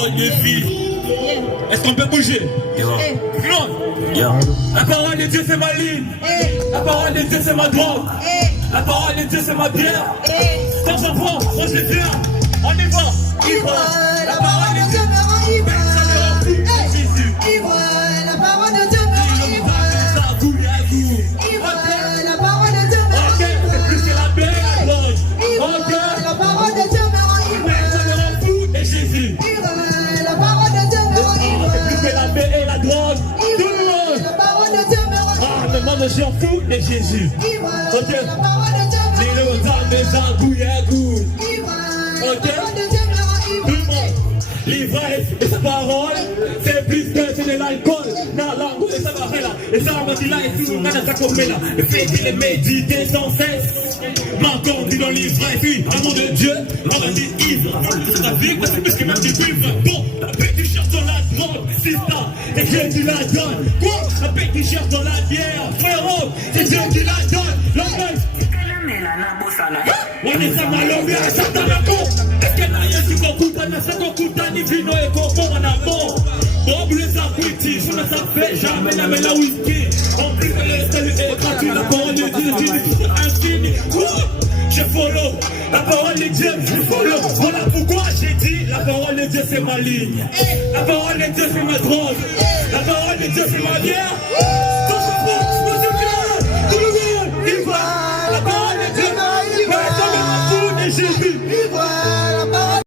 De vie. Est-ce qu'on peut bouger? Non. La parole de Dieu c'est ma ligne. La parole de Dieu c'est ma drogue. La parole de Dieu c'est ma bière. Quand j'en prends, moi je viens. On y va. La parole de Dieu me rend ivre. La parole de Dieu me rend ivre. La parole de Dieu me rend ivre. C'est plus que la bière et la drogue. La parole de Dieu me rend ivre. Ça me rend fou et Jésus. La parole de Dieu me rend ivre. C'est plus que la bière et la drogue. Tout le monde. La parole de Dieu me rend ivre. Ah, mais moi je suis en fou et Jésus. La parole de Dieu me rend ivre. Les gens des gens couillent à goût. La parole de Dieu me rend ivre. L'ivresse et sa parole, c'est plus que c'est de l'alcool. Non, l'amour et ça va faire là. Et ça va dire là, et tout le monde a sa commune là. Et fêter les méditer sans cesse. Ma conduit dans l'ivresse, oui, amour de Dieu, on va dire ivre. C'est la vie, c'est plus que même du vivre. Bon, la paix tu cherches dans la drogue, c'est ça, et Dieu qui la donne. Quoi? La paix tu cherches dans la bière, frérot, c'est Dieu qui la donne. La paix. Wanasema lombi asata na ko Eskena yesu kokuta na sako kuta ni vino e koko wanamo Boble sa kwiti, je ne savais jamais la mela whisky En plus que le salut est gratuit, la parole de Dieu est infini Je follow, la parole de Dieu, je follow Voilà pourquoi j'ai dit, la parole de Dieu c'est ma ligne La parole de Dieu c'est ma drogue La parole de Dieu c'est ma bière